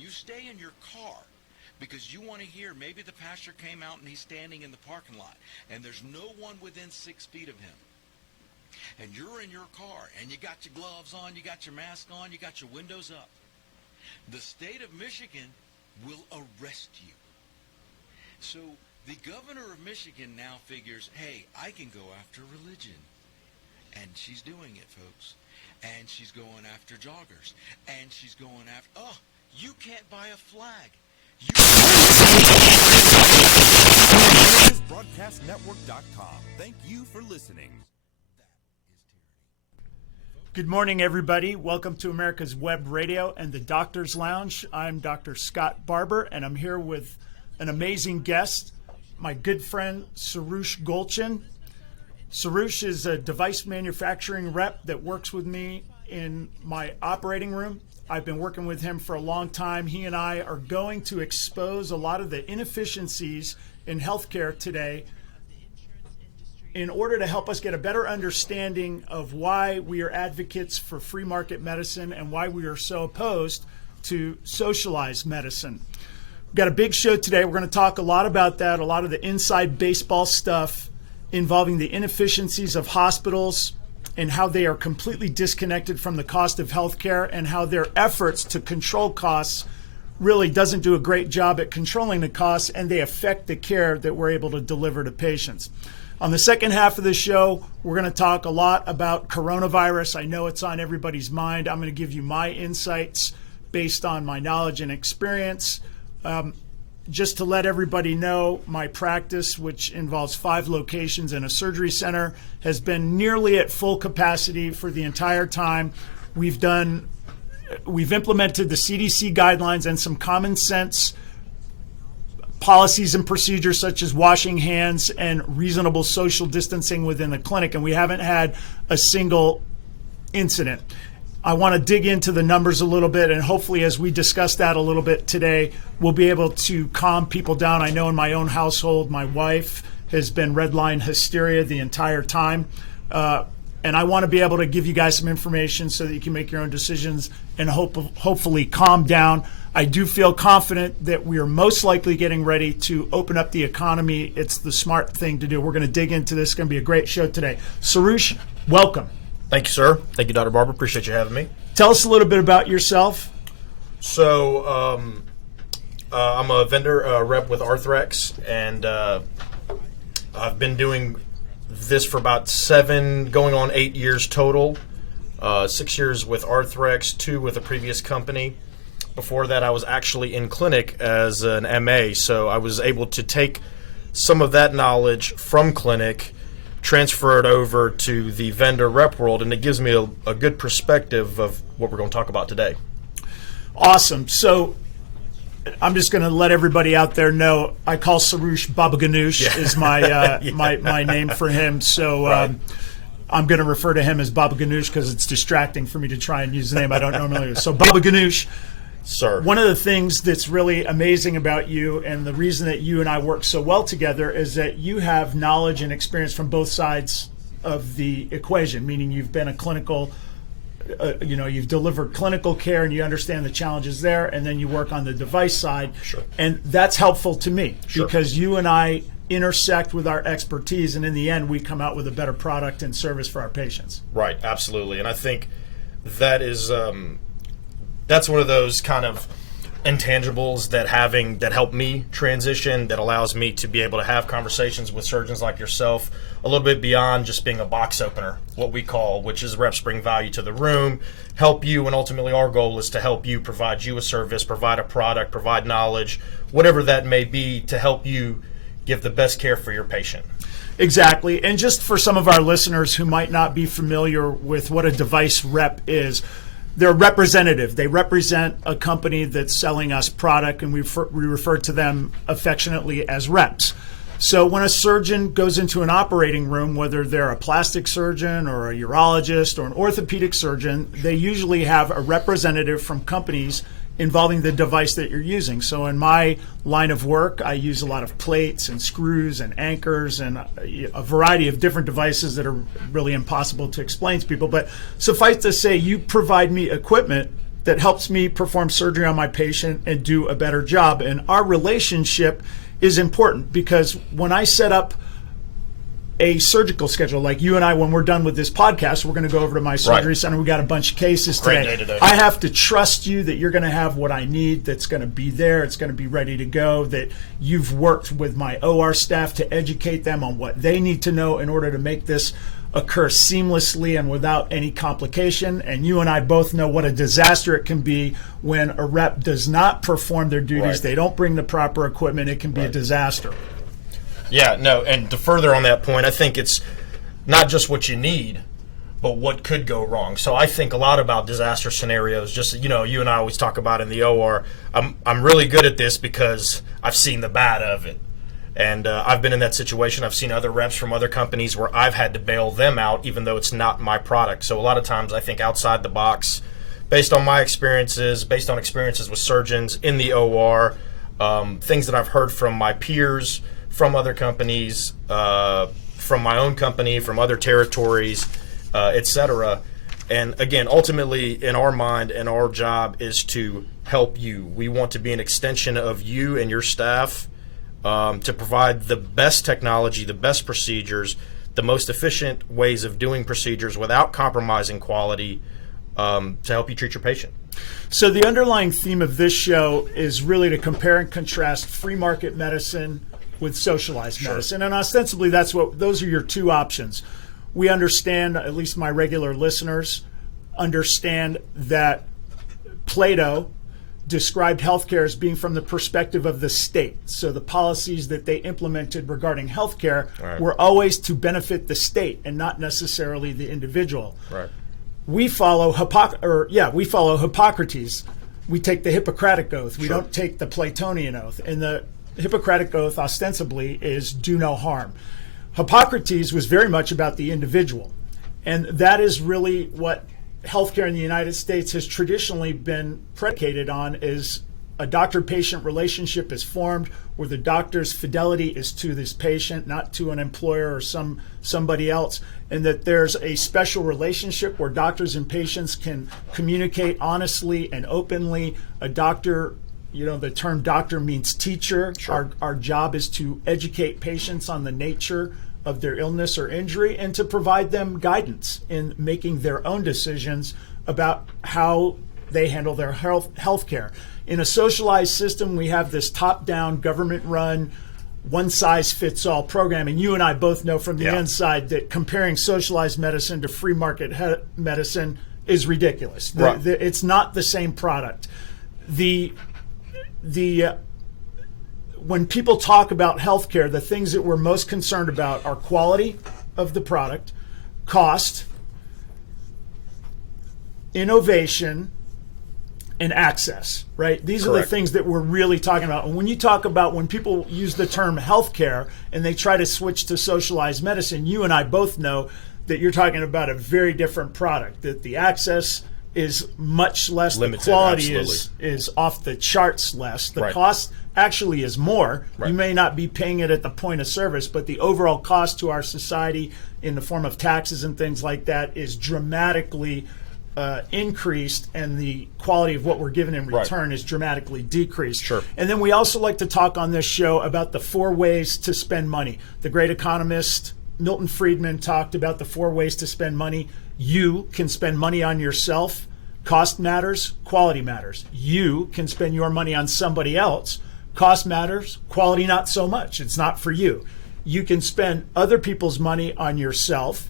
and you stay in your car because you want to hear maybe the pastor came out and he's standing in the parking lot and there's no one within 6 feet of him, and you're in your car and you got your gloves on, you got your mask on, you got your windows up, the state of Michigan will arrest you. So the governor of Michigan now figures, hey, I can go after religion. And she's doing it, folks. And she's going after joggers. And she's going after, you can't buy a flag. BroadcastNetwork.com. Thank you for listening. Good morning, everybody. Welcome to America's Web Radio and the Doctor's Lounge. I'm Dr. Scott Barbour, and I'm here with an amazing guest, my good friend, Sorosh Golchin. Sorosh is a device manufacturing rep that works with me in my operating room. I've been working with him for a long time. He and I are going to expose a lot of the inefficiencies in healthcare today in order to help us get a better understanding of why we are advocates for free market medicine and why we are so opposed to socialized medicine. We've got a big show today. We're going to talk a lot about that, a lot of the inside baseball stuff involving the inefficiencies of hospitals and how they are completely disconnected from the cost of healthcare and how their efforts to control costs really doesn't do a great job at controlling the costs, and they affect the care that we're able to deliver to patients. On the second half of the show, we're going to talk a lot about coronavirus. I know it's on everybody's mind. I'm going to give you my insights based on my knowledge and experience. Just to let everybody know, my practice, which involves 5 locations and a surgery center, has been nearly at full capacity for the entire time. We've implemented the CDC guidelines and some common sense policies and procedures such as washing hands and reasonable social distancing within the clinic, and we haven't had a single incident. I want to dig into the numbers a little bit, and hopefully as we discuss that a little bit today, we'll be able to calm people down. I know in my own household, my wife has been redline hysteria the entire time, and I want to be able to give you guys some information so that you can make your own decisions and hopefully calm down. I do feel confident that we are most likely getting ready to open up the economy. It's the smart thing to do. We're going to dig into this. It's going to be a great show today. Sorosh, welcome. Thank you, sir. Thank you, Dr. Barbour. Appreciate you having me. Tell us a little bit about yourself. So, I'm a vendor rep with Arthrex, and I've been doing this for about 7, going on 8 years total. 6 years with Arthrex, 2 with a previous company. Before that, I was actually in clinic as an MA, so I was able to take some of that knowledge from clinic, transfer it over to the vendor rep world, and it gives me a good perspective of what we're going to talk about today. Awesome. So I'm just going to let everybody out there know I call Sorosh Baba Ganoush is my my name for him. So right. I'm going to refer to him as Baba Ganoush because it's distracting for me to try and use the name I don't normally use. So Baba Ganoush. Sir. One of the things that's really amazing about you, and the reason that you and I work so well together, is that you have knowledge and experience from both sides of the equation, meaning you've been a clinical, you've delivered clinical care and you understand the challenges there, and then you work on the device side. Sure. And that's helpful to me Sure. because you and I intersect with our expertise, and in the end, we come out with a better product and service for our patients. Right, absolutely. And I think that is... that's one of those kind of intangibles that help me transition, that allows me to be able to have conversations with surgeons like yourself a little bit beyond just being a box opener, what we call, which is reps bring value to the room, help you, and ultimately our goal is to help you, provide you a service, provide a product, provide knowledge, whatever that may be, to help you give the best care for your patient. Exactly. And just for some of our listeners who might not be familiar with what a device rep is, they're a representative. They represent a company that's selling us product, and we refer to them affectionately as reps. So when a surgeon goes into an operating room, whether they're a plastic surgeon or a urologist or an orthopedic surgeon, they usually have a representative from companies involving the device that you're using. So in my line of work, I use a lot of plates and screws and anchors and a variety of different devices that are really impossible to explain to people. But suffice to say, you provide me equipment that helps me perform surgery on my patient and do a better job. And our relationship is important because when I set up a surgical schedule, like you and I, when we're done with this podcast, we're going to go over to my surgery center. We got a bunch of cases Great today. day today. I have to trust you that you're going to have what I need, that's going to be there, it's going to be ready to go, that you've worked with my OR staff to educate them on what they need to know in order to make this occur seamlessly and without any complication. And you and I both know what a disaster it can be when a rep does not perform their duties. Right. They don't bring the proper equipment. It can be a disaster. Yeah, no, and to further on that point, I think it's not just what you need, but what could go wrong. So I think a lot about disaster scenarios. Just, you know, you and I always talk about in the OR. I'm really good at this because I've seen the bad of it. And I've been in that situation. I've seen other reps from other companies where I've had to bail them out even though it's not my product. So a lot of times I think outside the box, based on my experiences, based on experiences with surgeons in the OR, things that I've heard from my peers, from other companies, from my own company, from other territories, etc. And again, ultimately, in our mind and our job is to help you. We want to be an extension of you and your staff to provide the best technology, the best procedures, the most efficient ways of doing procedures without compromising quality to help you treat your patient. So the underlying theme of this show is really to compare and contrast free market medicine with socialized medicine. And ostensibly, those are your two options. We understand, at least my regular listeners, understand that Plato described healthcare as being from the perspective of the state. So the policies that they implemented regarding healthcare were always to benefit the state and not necessarily the individual. Right. We follow Hippocrates. We take the Hippocratic Oath. We don't take the Platonian Oath. And the Hippocratic Oath ostensibly is do no harm. Hippocrates was very much about the individual. And that is really what healthcare in the United States has traditionally been predicated on, is a doctor-patient relationship is formed where the doctor's fidelity is to this patient, not to an employer or somebody else, and that there's a special relationship where doctors and patients can communicate honestly and openly. A doctor, you know, the term doctor means teacher. Our job is to educate patients on the nature of their illness or injury and to provide them guidance in making their own decisions about how they handle their health care. In a socialized system, we have this top-down, government-run, one-size-fits-all program. And you and I both know from the inside that comparing socialized medicine to free market medicine is ridiculous. It's not the same product. When people talk about healthcare, the things that we're most concerned about are quality of the product, cost, innovation, and access, right? These are the things that we're really talking about. And when you talk about, when people use the term healthcare and they try to switch to socialized medicine, you and I both know that you're talking about a very different product, that the access is much less, limited, the quality is off the charts less, the cost actually is more. You may not be paying it at the point of service, but the overall cost to our society in the form of taxes and things like that is dramatically increased, and the quality of what we're given in return is dramatically decreased. And then we also like to talk on this show about the 4 ways to spend money. The great economist Milton Friedman talked about the 4 ways to spend money. You can spend money on yourself. Cost matters, quality matters. You can spend your money on somebody else. Cost matters, quality not so much. It's not for you. You can spend other people's money on yourself.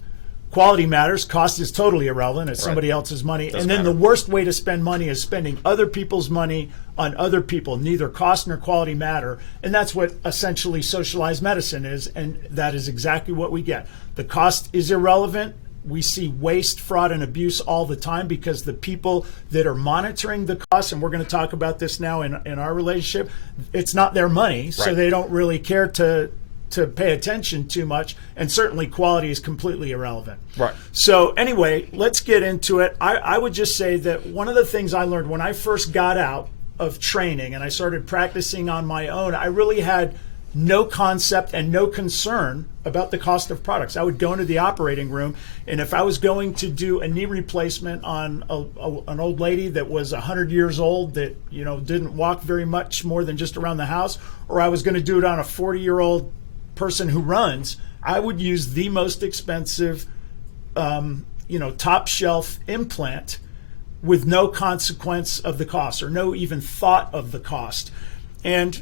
Quality matters, cost is totally irrelevant. It's somebody else's money. And then the worst way to spend money is spending other people's money on other people. Neither cost nor quality matter. And that's what essentially socialized medicine is, and that is exactly what we get. The cost is irrelevant. We see waste, fraud, and abuse all the time because the people that are monitoring the costs, and we're going to talk about this now in our relationship, it's not their money, so they don't really care to pay attention too much, and certainly quality is completely irrelevant. So anyway, let's get into it. I would just say that one of the things I learned when I first got out of training and I started practicing on my own, I really had no concept and no concern about the cost of products. I would go into the operating room, and if I was going to do a knee replacement on an old lady that was 100 years old that, you know, didn't walk very much more than just around the house, or I was going to do it on a 40-year-old person who runs, I would use the most expensive, top shelf implant with no consequence of the cost, or no even thought of the cost. And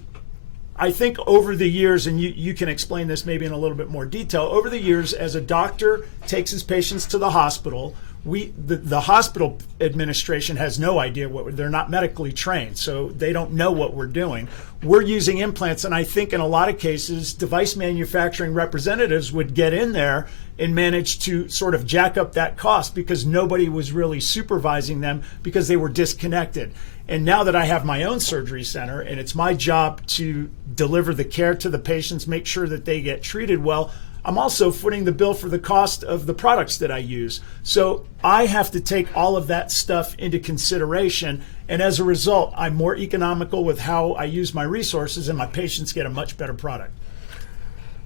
I think over the years, and you can explain this maybe in a little bit more detail, over the years, as a doctor takes his patients to the hospital, the hospital administration has no idea they're not medically trained, so they don't know what we're doing. We're using implants, and I think in a lot of cases, device manufacturing representatives would get in there and manage to sort of jack up that cost because nobody was really supervising them because they were disconnected. And now that I have my own surgery center and it's my job to deliver the care to the patients, make sure that they get treated well, I'm also footing the bill for the cost of the products that I use. So I have to take all of that stuff into consideration. And as a result, I'm more economical with how I use my resources, and my patients get a much better product.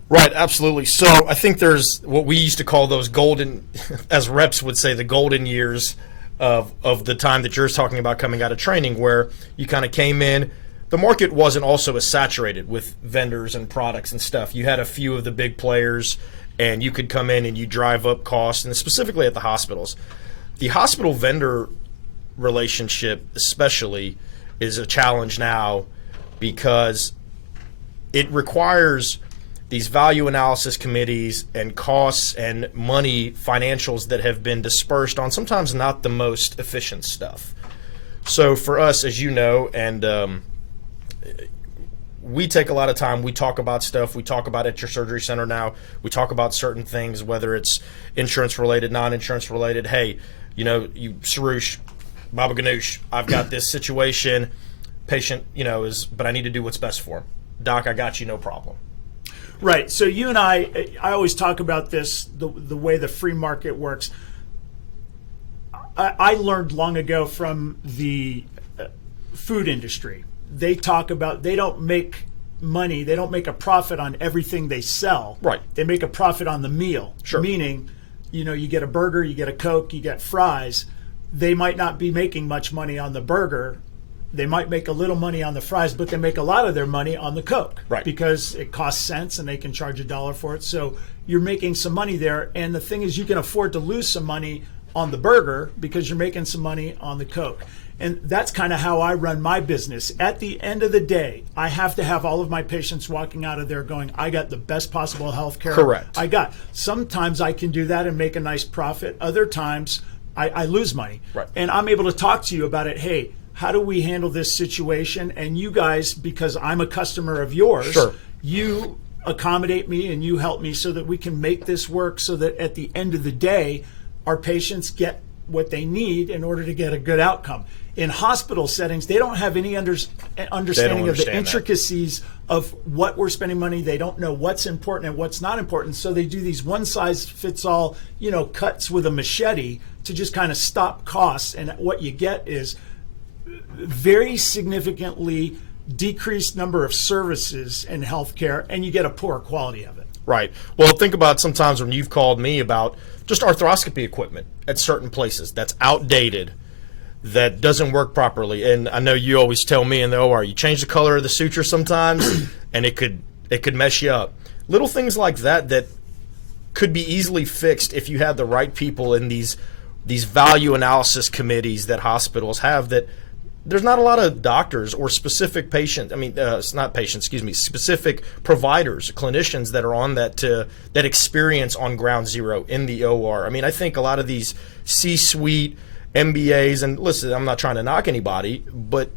Right, absolutely. So I think there's what we used to call those golden, as reps would say, the golden years of the time that you're talking about coming out of training, where you kind of came in. The market wasn't also as saturated with vendors and products and stuff. You had a few of the big players, and you could come in and you drive up costs, and specifically at the hospitals. The hospital vendor relationship especially is a challenge now because it requires these value analysis committees and costs and money financials that have been dispersed on sometimes not the most efficient stuff. So for us, as you know, and we take a lot of time, we talk about stuff, we talk about at your surgery center now, we talk about certain things, whether it's insurance related, non-insurance related. Hey, Sorosh, Baba Ganoush, I've got this situation, patient, but I need to do what's best for him. Doc, I got you, no problem. Right. So you and I always talk about this, the way the free market works. I learned long ago from the food industry. They talk about they don't make money, they don't make a profit on everything they sell. Right. They make a profit on the meal. Sure. Meaning, you get a burger, you get a Coke, you get fries. They might not be making much money on the burger. They might make a little money on the fries, but they make a lot of their money on the Coke. Right. Because it costs cents and they can charge $1 for it. So you're making some money there. And the thing is, you can afford to lose some money on the burger because you're making some money on the Coke. And that's kind of how I run my business. At the end of the day, I have to have all of my patients walking out of there going, I got the best possible health care. Correct. I got. Sometimes I can do that and make a nice profit. Other times I lose money. Right. And I'm able to talk to you about it. Hey, how do we handle this situation? And you guys, because I'm a customer of yours, sure, you accommodate me and you help me so that we can make this work so that at the end of the day, our patients get what they need in order to get a good outcome. In hospital settings, they don't have any understanding of the intricacies of what we're spending money. They don't know what's important and what's not important. So they do these one-size-fits-all, cuts with a machete to just kind of stop costs. And what you get is very significantly decreased number of services in healthcare, and you get a poor quality of it. Right. Well, think about sometimes when you've called me about just arthroscopy equipment at certain places that's outdated, that doesn't work properly. And I know you always tell me in the OR, you change the color of the suture sometimes and it could mess you up. Little things like that could be easily fixed if you had the right people in these value analysis committees that hospitals have. That there's not a lot of doctors or specific specific providers, clinicians that are on that experience on ground zero in the OR. I mean, I think a lot of these C-suite MBAs, and listen, I'm not trying to knock anybody, but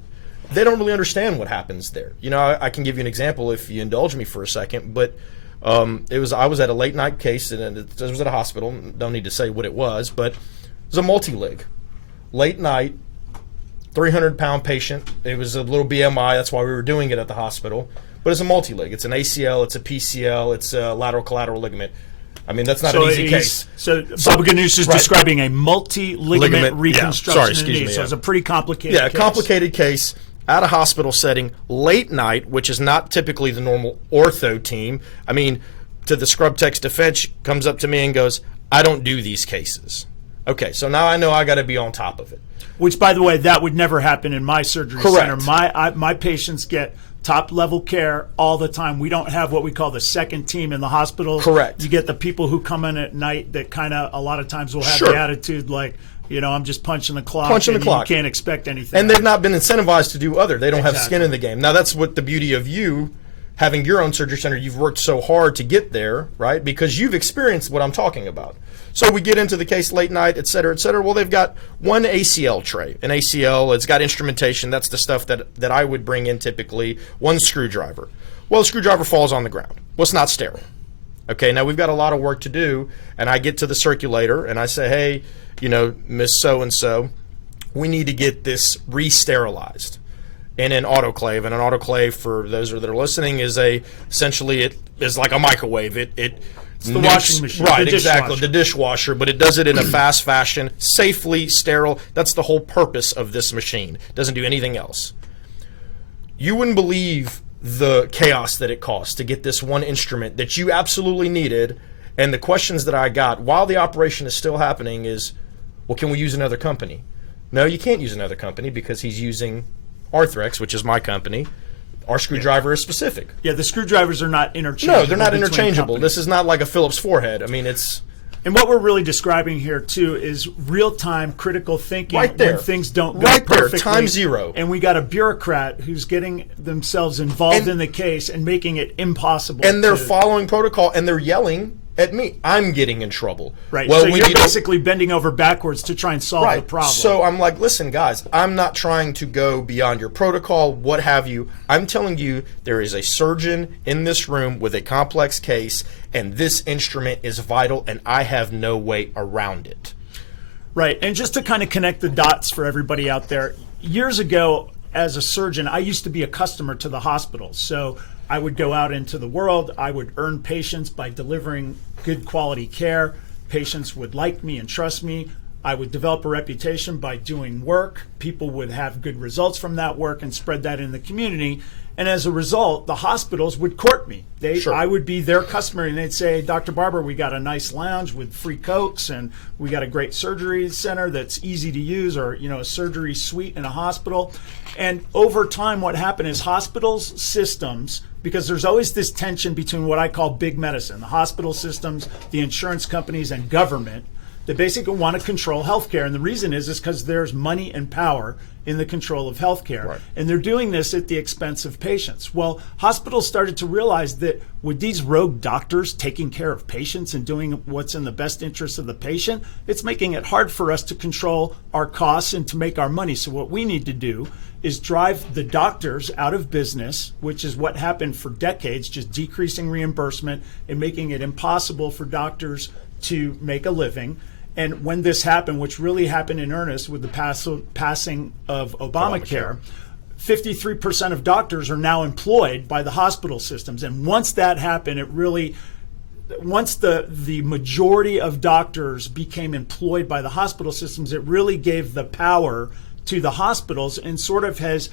they don't really understand what happens there. I can give you an example if you indulge me for a second, but I was at a late night case, and it was at a hospital. Don't need to say what it was, but it was a multi-lig. Late night, 300-pound patient. It was a little BMI. That's why we were doing it at the hospital. But it's a multi-lig. It's an ACL. It's a PCL. It's a lateral collateral ligament. I mean, that's not an easy case. So Baba Ganoush is describing a multi-ligament reconstruction in the knee. So it's a pretty complicated case. Complicated case. at a hospital setting late night, which is not typically the normal ortho team. I mean, to the scrub tech's defense, comes up to me and goes, I don't do these cases. Okay, so now I know I got to be on top of it. Which, by the way, that would never happen in my surgery Correct. center. My patients get top-level care all the time. We don't have what we call the second team in the hospital. Correct. You get the people who come in at night that kind of a lot of times will have Sure. the attitude like, I'm just punching the clock. Punching the clock. You can't expect anything. And they've not been incentivized to do other. They don't have Exactly. skin in the game. Now, that's what the beauty of you having your own surgery center. You've worked so hard to get there, right? Because you've experienced what I'm talking about. So we get into the case late night, et cetera, et cetera. Well, they've got one ACL tray. An ACL, it's got instrumentation. That's the stuff that I would bring in typically. One screwdriver. Well, the screwdriver falls on the ground. Well, it's not sterile. Okay, now we've got a lot of work to do, and I get to the circulator, and I say, hey, Miss So-and-so, we need to get this re-sterilized in an autoclave. And an autoclave, for those that are listening, is essentially it is like a microwave. It's the washing machine. Right, the exactly, dishwasher. the dishwasher, but it does it in a fast fashion, safely, sterile. That's the whole purpose of this machine. It doesn't do anything else. You wouldn't believe the chaos that it cost to get this one instrument that you absolutely needed. And the questions that I got while the operation is still happening is, well, can we use another company? No, you can't use another company because he's using Arthrex, which is my company. Our screwdriver is specific. Yeah, the screwdrivers are not interchangeable. No, they're not between interchangeable. companies. This is not like a Phillips forehead. I mean, it's... And what we're really describing here, too, is real-time critical thinking Right there. when things don't go Right there, perfectly. time zero. And we got a bureaucrat who's getting themselves involved in the case and making it impossible. And they're to, following protocol, and they're yelling at me. I'm getting in trouble. Right, Well, so we you're need to- basically bending over backwards to try and solve the problem. So I'm like, listen, guys, I'm not trying to go beyond your protocol, what have you. I'm telling you there is a surgeon in this room with a complex case, and this instrument is vital, and I have no way around it. Right, and just to kind of connect the dots for everybody out there, years ago, as a surgeon, I used to be a customer to the hospital. So I would go out into the world, I would earn patients by delivering good quality care. Patients would like me and trust me. I would develop a reputation by doing work. People would have good results from that work and spread that in the community. And as a result, the hospitals would court me. Sure. I would be their customer, and they'd say, Dr. Barbour, we got a nice lounge with free Cokes, and we got a great surgery center that's easy to use, or a surgery suite in a hospital. And over time, what happened is hospitals' systems, because there's always this tension between what I call big medicine, the hospital systems, the insurance companies, and government, that basically want to control healthcare. And the reason is because there's money and power in the control of healthcare. Right. And they're doing this at the expense of patients. Well, hospitals started to realize that with these rogue doctors taking care of patients and doing what's in the best interest of the patient, it's making it hard for us to control our costs and to make our money. So what we need to do is drive the doctors out of business, which is what happened for decades, just decreasing reimbursement and making it impossible for doctors to make a living. And when this happened, which really happened in earnest with the passing of Obamacare, 53% of doctors are now employed by the hospital systems. And once that happened, once the majority of doctors became employed by the hospital systems, it really gave the power to the hospitals and sort of has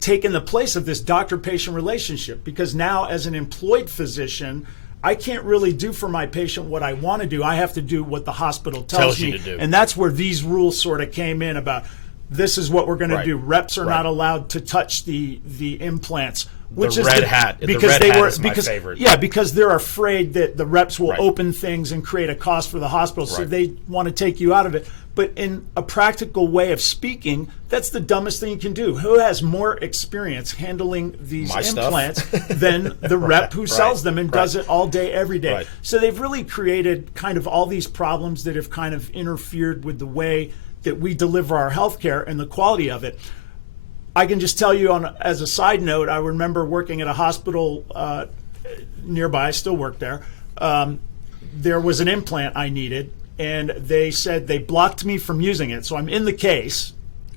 taken the place of this doctor-patient relationship. Because now, as an employed physician, I can't really do for my patient what I want to do. I have to do what the hospital tells me you to do. And that's where these rules sort of came in about this is what we're going to do. Reps are not allowed to touch the implants. Which The is red hat. The because red they hat were is my because favorite. yeah, because they're afraid that the reps will open things and create a cost for the hospital, so they want to take you out of it. But in a practical way of speaking, that's the dumbest thing you can do. Who has more experience handling these implants than the rep who sells them and does it all day, every day? Right. So they've really created kind of all these problems that have kind of interfered with the way that we deliver our healthcare and the quality of it. I can just tell you as a side note, I remember working at a hospital nearby. I still work there. There was an implant I needed, and they said they blocked me from using it. So I'm in the case,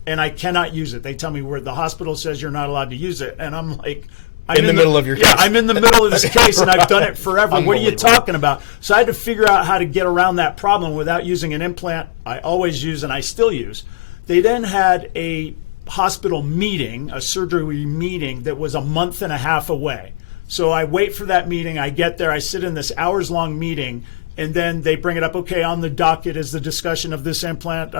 and I cannot use it. They tell me where the hospital says you're not allowed to use it, and I'm like, I'm in the middle of your case. Yeah, I'm in the middle of this case, and I've done it forever. What are you Unbelievable. talking about? So I had to figure out how to get around that problem without using an implant I always use and I still use. They then had a hospital meeting, a surgery meeting that was a month and a half away. So I wait for that meeting. I get there. I sit in this hours-long meeting, and then they bring it up. Okay, on the docket is the discussion of this implant.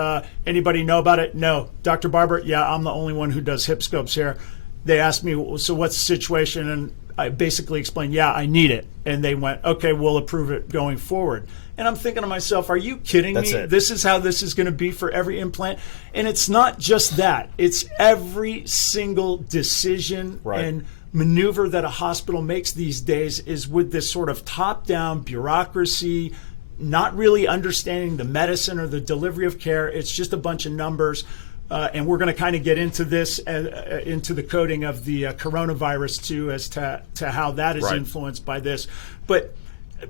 Anybody know about it? No. Dr. Barbour? Yeah, I'm the only one who does hip scopes here. They asked me, so what's the situation? And I basically explained, yeah, I need it. And they went, okay, we'll approve it going forward. And I'm thinking to myself, are you kidding me? This is how this is going to be for every implant? And it's not just that. It's every single decision and maneuver that a hospital makes these days is with this sort of top-down bureaucracy, not really understanding the medicine or the delivery of care. It's just a bunch of numbers. And we're going to kind of get into this, into the coding of the coronavirus too, as to how that is influenced by this. But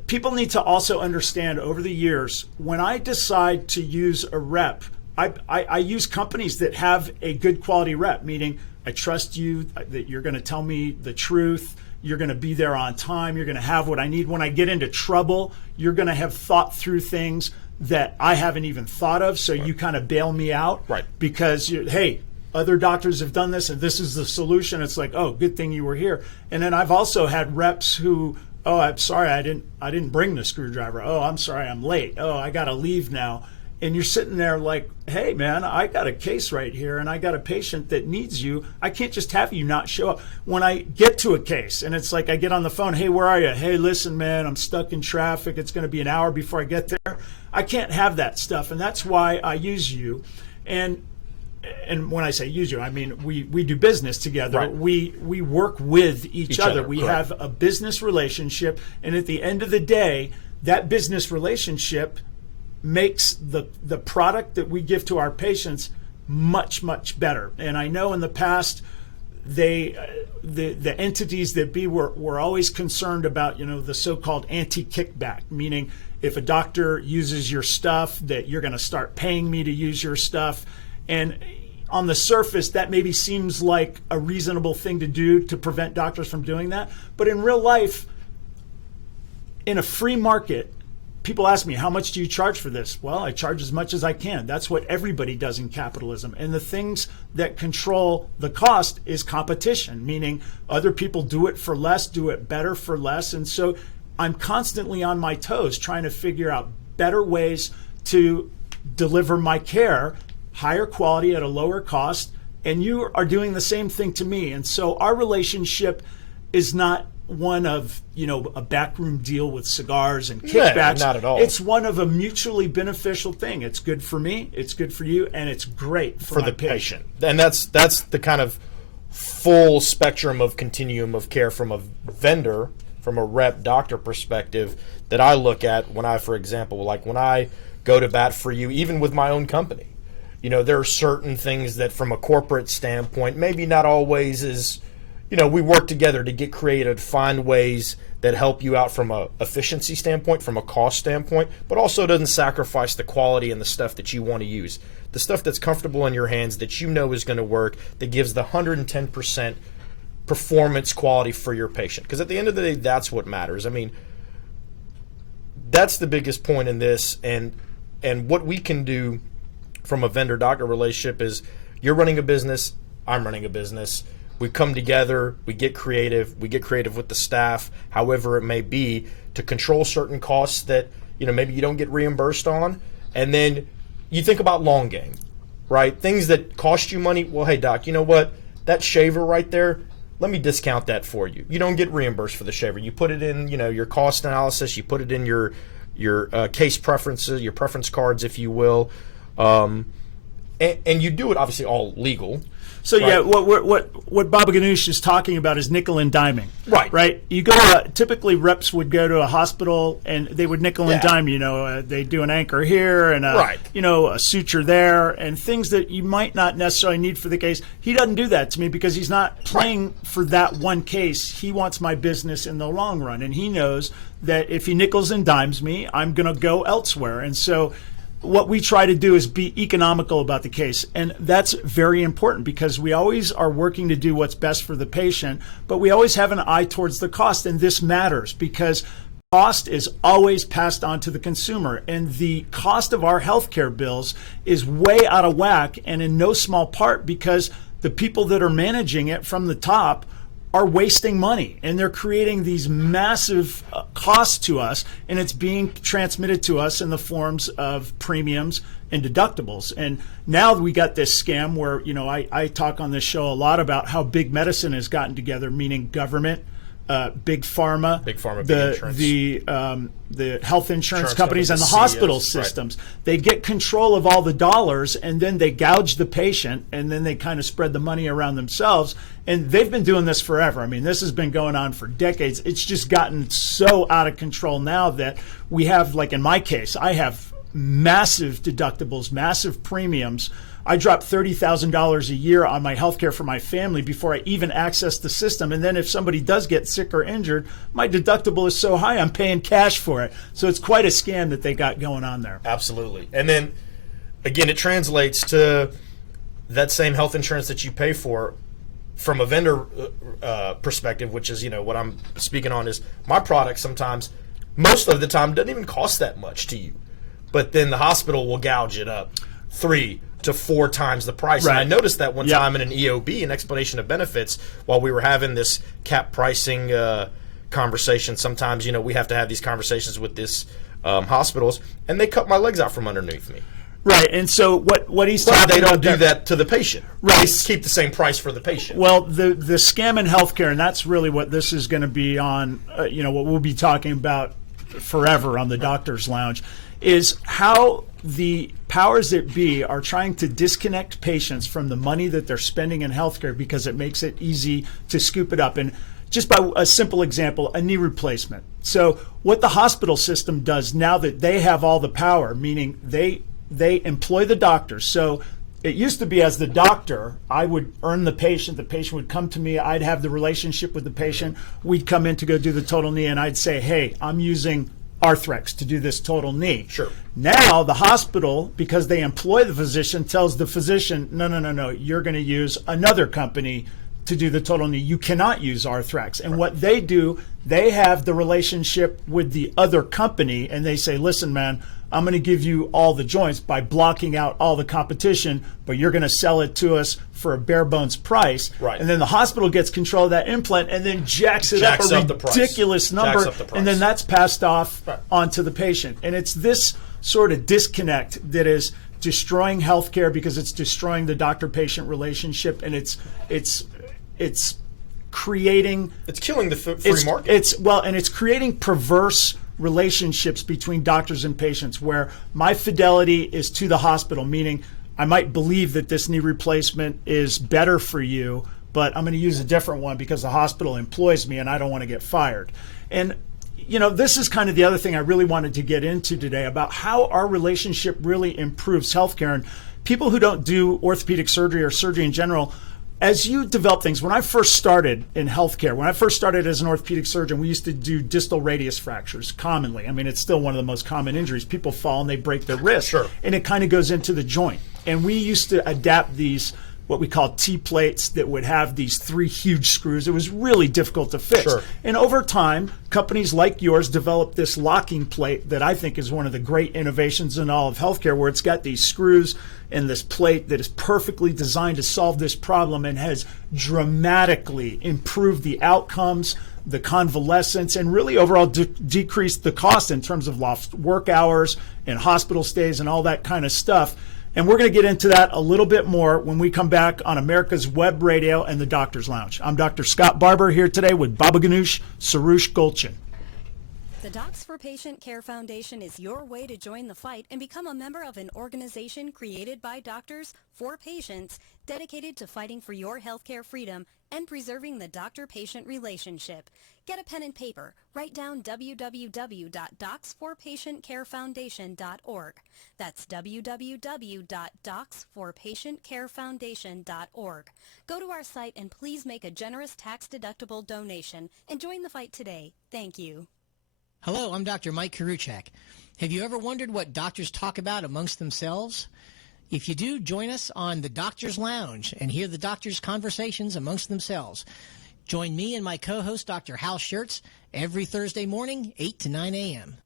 people need to also understand over the years, when I decide to use a rep, I use companies that have a good quality rep, meaning I trust you, that you're going to tell me the truth, you're going to be there on time, you're going to have what I need. When I get into trouble, you're going to have thought through things that I haven't even thought of, so you kind of bail me out because, hey, other doctors have done this and this is the solution. It's like, oh, good thing you were here. And then I've also had reps who, oh, I'm sorry, I didn't bring the screwdriver. Oh, I'm sorry, I'm late. Oh, I got to leave now. And you're sitting there like, hey, man, I got a case right here and I got a patient that needs you. I can't just have you not show up. When I get to a case and it's like I get on the phone, hey, where are you? Hey, listen, man, I'm stuck in traffic. It's going to be an hour before I get there. I can't have that stuff. And that's why I use you. And when I say use you, I mean we do business together. We work with each other. We have a business relationship. And at the end of the day, that business relationship makes the product that we give to our patients much, much better. And I know in the past, the entities that were always concerned about, the so-called anti-kickback, meaning if a doctor uses your stuff, that you're going to start paying me to use your stuff. And on the surface, that maybe seems like a reasonable thing to do to prevent doctors from doing that. But in real life, in a free market, people ask me, how much do you charge for this? Well, I charge as much as I can. That's what everybody does in capitalism. And the things that control the cost is competition, meaning other people do it for less, do it better for less. And so I'm constantly on my toes trying to figure out better ways to deliver my care, higher quality at a lower cost. And you are doing the same thing to me. And so our relationship is not one of, a backroom deal with cigars and kickbacks. Not at all. It's one of a mutually beneficial thing. It's good for me, it's good for you, and it's great for the patient. And that's the kind of full spectrum of continuum of care from a vendor, from a rep doctor perspective that I look at when I, for example, like when I go to bat for you, even with my own company. There are certain things that from a corporate standpoint, maybe not always is, we work together to get creative, find ways that help you out from a efficiency standpoint, from a cost standpoint, but also doesn't sacrifice the quality and the stuff that you want to use. The stuff that's comfortable in your hands that is going to work, that gives the 110% performance quality for your patient. Because at the end of the day, that's what matters. I mean, that's the biggest point in this. And what we can do from a vendor-doctor relationship is you're running a business, I'm running a business. We come together, we get creative with the staff, however it may be, to control certain costs that, maybe you don't get reimbursed on. And then you think about long game, right? Things that cost you money. Well, hey, doc, you know what? That shaver right there, let me discount that for you. You don't get reimbursed for the shaver. You put it in, your cost analysis, you put it in your case preferences, your preference cards, if you will. And you do it obviously all legal. So right? Yeah, what Baba Ganoush is talking about is nickel and diming. Right. You go typically reps would go to a hospital and they would nickel and dime. They do an anchor here and a suture there and things that you might not necessarily need for the case. He doesn't do that to me because he's not playing for that one case. He wants my business in the long run, and he knows that if he nickels and dimes me, I'm going to go elsewhere. And so what we try to do is be economical about the case. And that's very important because we always are working to do what's best for the patient, but we always have an eye towards the cost. And this matters because cost is always passed on to the consumer. And the cost of our healthcare bills is way out of whack, and in no small part because the people that are managing it from the top are wasting money, and they're creating these massive costs to us, and it's being transmitted to us in the forms of premiums and deductibles. And now we got this scam where, I talk on this show a lot about how big medicine has gotten together, meaning government, big pharma, big insurance, the health insurance companies, and the hospital systems. Right. They get control of all the dollars, and then they gouge the patient, and then they kind of spread the money around themselves. And they've been doing this forever. I mean, this has been going on for decades. It's just gotten so out of control now that we have, like in my case, I have massive deductibles, massive premiums. I dropped $30,000 a year on my health care for my family before I even access the system. And then if somebody does get sick or injured, my deductible is so high, I'm paying cash for it. So it's quite a scam that they got going on there. Absolutely. And then, again, it translates to that same health insurance that you pay for from a vendor perspective, which is, what I'm speaking on is my product sometimes, most of the time, doesn't even cost that much to you. But then the hospital will gouge it up 3 to 4 times the price. Right. And I noticed that one time in an EOB, an explanation of benefits, while we were having this cap pricing conversation. Sometimes, we have to have these conversations with this hospitals, and they cut my legs out from underneath me. Right, and so what he's talking about, they don't do that to the patient. Right, they keep the same price for the patient. Well, the scam in healthcare, and that's really what this is going to be on. What we'll be talking about forever on the Doctor's Lounge, is how the powers that be are trying to disconnect patients from the money that they're spending in healthcare because it makes it easy to scoop it up. And just by a simple example, a knee replacement. So what the hospital system does now that they have all the power, meaning they employ the doctors. So it used to be as the doctor, I would earn the patient would come to me, I'd have the relationship with the patient, we'd come in to go do the total knee, and I'd say, hey, I'm using Arthrex to do this total knee. Sure. Now the hospital, because they employ the physician, tells the physician, no, you're going to use another company to do the total knee. You cannot use Arthrex. And what they do, they have the relationship with the other company, and they say, listen, man, I'm going to give you all the joints by blocking out all the competition, but you're going to sell it to us for a bare bones price. Right. And then the hospital gets control of that implant and then jacks up a ridiculous number, and then that's passed off onto the patient. And it's this sort of disconnect that is destroying healthcare because it's destroying the doctor-patient relationship, and it's creating... It's killing the free market. It's creating perverse relationships between doctors and patients where my fidelity is to the hospital, meaning I might believe that this knee replacement is better for you, but I'm going to use a different one because the hospital employs me and I don't want to get fired. And this is kind of the other thing I really wanted to get into today about how our relationship really improves healthcare. And people who don't do orthopedic surgery or surgery in general, as you develop things, when I first started in healthcare, when I first started as an orthopedic surgeon, we used to do distal radius fractures commonly. I mean, it's still one of the most common injuries. People fall and they break their wrist, sure, and it kind of goes into the joint. And we used to adapt these, what we call T-plates, that would have these 3 huge screws. It was really difficult to fix. Sure. And over time, companies like yours developed this locking plate that I think is one of the great innovations in all of healthcare, where it's got these screws and this plate that is perfectly designed to solve this problem and has dramatically improved the outcomes, the convalescence, and really overall decreased the cost in terms of lost work hours and hospital stays and all that kind of stuff. And we're going to get into that a little bit more when we come back on America's Web Radio and the Doctor's Lounge. I'm Dr. Scott Barbour here today with Baba Ganoush, Sorosh Golchin. The Docs for Patient Care Foundation is your way to join the fight and become a member of an organization created by doctors for patients dedicated to fighting for your healthcare freedom and preserving the doctor-patient relationship. Get a pen and paper. Write down www.docsforpatientcarefoundation.org. That's www.docsforpatientcarefoundation.org. Go to our site and please make a generous tax-deductible donation and join the fight today. Thank you. Hello, I'm Dr. Mike Karuchak. Have you ever wondered what doctors talk about amongst themselves? If you do, join us on the Doctor's Lounge and hear the doctors' conversations amongst themselves. Join me and my co-host, Dr. Hal Schertz, every Thursday morning, 8 to 9 a.m.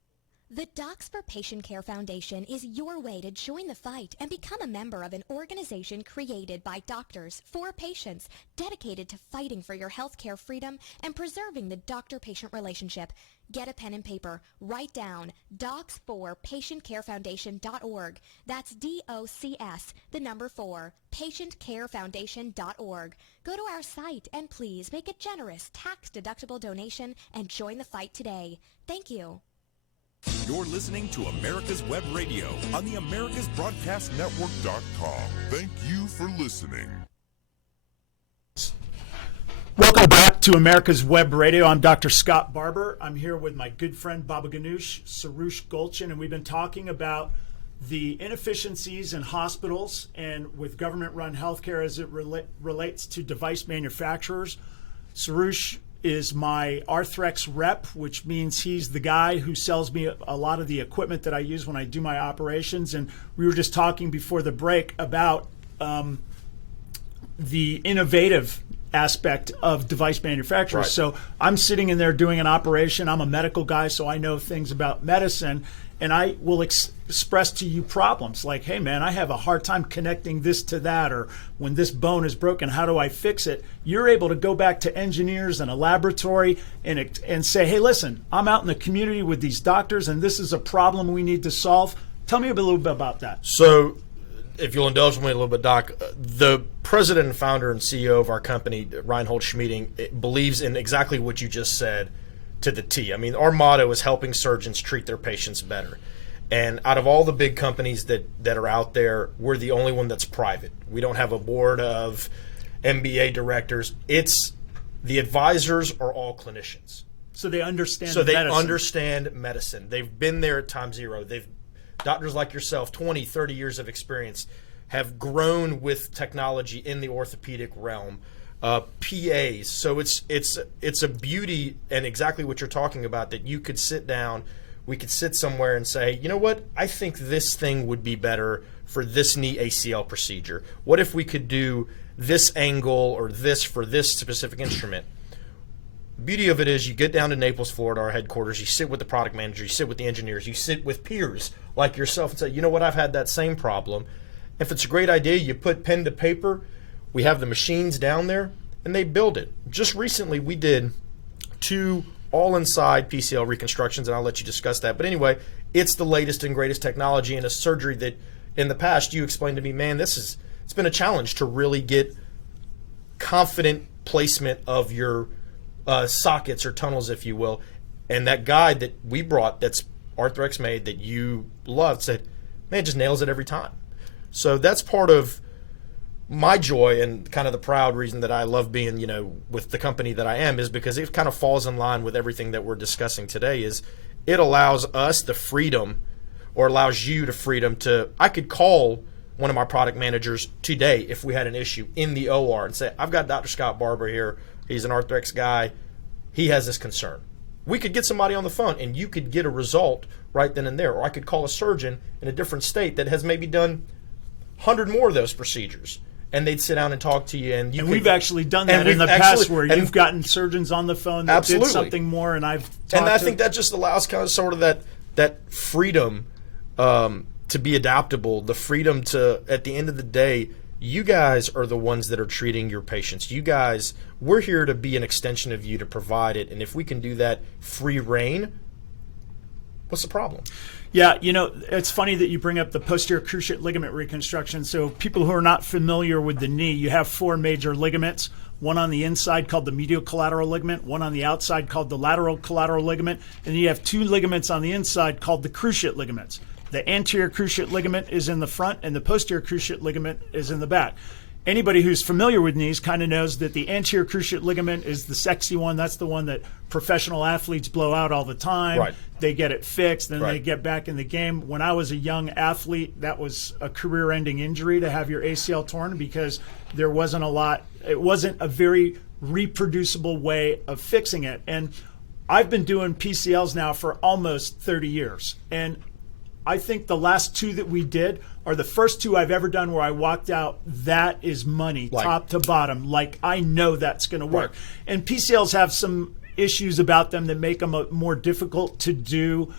The Docs for Patient Care Foundation is your way to join the fight and become a member of an organization created by doctors for patients, dedicated to fighting for your healthcare freedom and preserving the doctor-patient relationship. Get a pen and paper. Write down docs4patientcarefoundation.org. That's DOCS, the number 4, patientcarefoundation.org. Go to our site and please make a generous tax-deductible donation and join the fight today. Thank you. You're listening to America's Web Radio on the AmericasBroadcastNetwork.com. Thank you for listening. Welcome back to America's Web Radio. I'm Dr. Scott Barbour. I'm here with my good friend Baba Ganoush, Sorosh Golchin, and we've been talking about the inefficiencies in hospitals and with government-run healthcare as it relates to device manufacturers. Sorosh is my Arthrex rep, which means he's the guy who sells me a lot of the equipment that I use when I do my operations. And we were just talking before the break about the innovative aspect of device manufacturers. Right. So I'm sitting in there doing an operation. I'm a medical guy, so I know things about medicine. And I will express to you problems like, hey, man, I have a hard time connecting this to that, or when this bone is broken, how do I fix it? You're able to go back to engineers and a laboratory and say, hey, listen, I'm out in the community with these doctors, and this is a problem we need to solve. Tell me a little bit about that. So, if you'll indulge me a little bit, Doc, the president and founder and CEO of our company, Reinhold Schmieding, believes in exactly what you just said to the T. I mean, our motto is helping surgeons treat their patients better. And out of all the big companies that are out there, we're the only one that's private. We don't have a board of MBA directors. It's the advisors are all clinicians. So they understand understand medicine. They've been there at time zero. Doctors like yourself, 20, 30 years of experience, have grown with technology in the orthopedic realm. PAs. So it's a beauty, and exactly what you're talking about, that you could sit down, we could sit somewhere and say, you know what, I think this thing would be better for this knee ACL procedure. What if we could do this angle or this for this specific instrument? Beauty of it is you get down to Naples, Florida, our headquarters, you sit with the product manager, you sit with the engineers, you sit with peers like yourself and say, you know what, I've had that same problem. If it's a great idea, you put pen to paper. We have the machines down there, and they build it. Just recently, we did 2 all-inside PCL reconstructions, and I'll let you discuss that. But anyway, it's the latest and greatest technology in a surgery that in the past you explained to me, man, it's been a challenge to really get confident placement of your sockets or tunnels, if you will. And that guide that we brought that's Arthrex made that you loved said, man, it just nails it every time. So that's part of my joy and kind of the proud reason that I love being, with the company that I am, is because it kind of falls in line with everything that we're discussing today. Is it allows us the freedom, or allows you the freedom to, I could call one of my product managers today if we had an issue in the OR and say, I've got Dr. Scott Barbour here. He's an Arthrex guy. He has this concern. We could get somebody on the phone and you could get a result right then and there. Or I could call a surgeon in a different state that has maybe done 100 more of those procedures, and they'd sit down and talk to you. And we've actually done that in the past, where you've gotten surgeons on the phone that did something more, and I've talked and I think that just allows kind of sort of that freedom to be adaptable, the freedom to, at the end of the day, you guys are the ones that are treating your patients. You guys, we're here to be an extension of you, to provide it. And if we can do that free reign, what's the problem? Yeah, it's funny that you bring up the posterior cruciate ligament reconstruction. So people who are not familiar with the knee, you have 4 major ligaments, one on the inside called the medial collateral ligament, one on the outside called the lateral collateral ligament, and then you have 2 ligaments on the inside called the cruciate ligaments. The anterior cruciate ligament is in the front, and the posterior cruciate ligament is in the back. Anybody who's familiar with knees kind of knows that the anterior cruciate ligament is the sexy one. That's the one that professional athletes blow out all the time. Right. They get it fixed, then they get back in the game. When I was a young athlete, that was a career-ending injury to have your ACL torn, because there wasn't it wasn't a very reproducible way of fixing it. And I've been doing PCLs now for almost 30 years. And I think the last 2 that we did are the first 2 I've ever done where I walked out, that is money, top to bottom. Like, I know that's going to work. Right. And PCLs have some issues about them that make them more difficult to do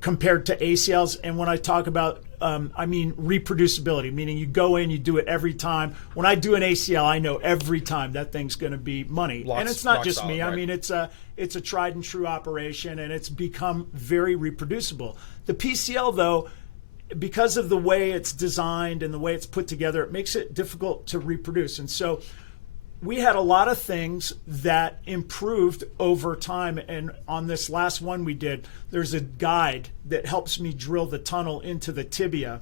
compared to ACLs. And when I talk about, I mean reproducibility, meaning you go in, you do it every time. When I do an ACL, I know every time that thing's going to be money. And it's not just me. I mean, it's a tried and true operation, and it's become very reproducible. The PCL, though, because of the way it's designed and the way it's put together, it makes it difficult to reproduce. And so we had a lot of things that improved over time. And on this last one we did, there's a guide that helps me drill the tunnel into the tibia.